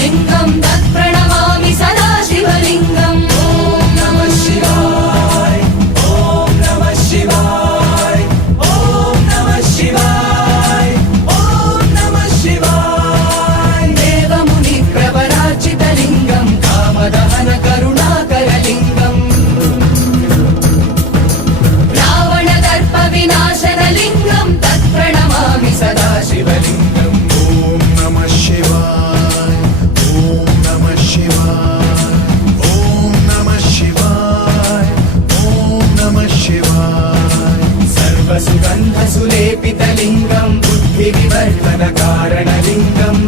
लिङ्गं तत्प्रणमामि सदा शिवलिङ्गम् ॐ नमः शिवाय ॐ नमः शिवाय ॐ नमः शिवाय ॐ नमः शिवाय देवमुनि प्रवरार्चितलिङ्गं कामदहन करुणाकरलिङ्गम् रावणदर्प विनाशनलिङ्गं तत्प्रणमामि सदा शिवलिङ्गम् ॐ नमः शिवाय ॐ नमः शिवाय ॐ नमः शिवाय ॐ नमः शिवाय सर्वसुगन्धसुलेपितलिङ्गं बुद्धिविवर्धनकारणलिङ्गम्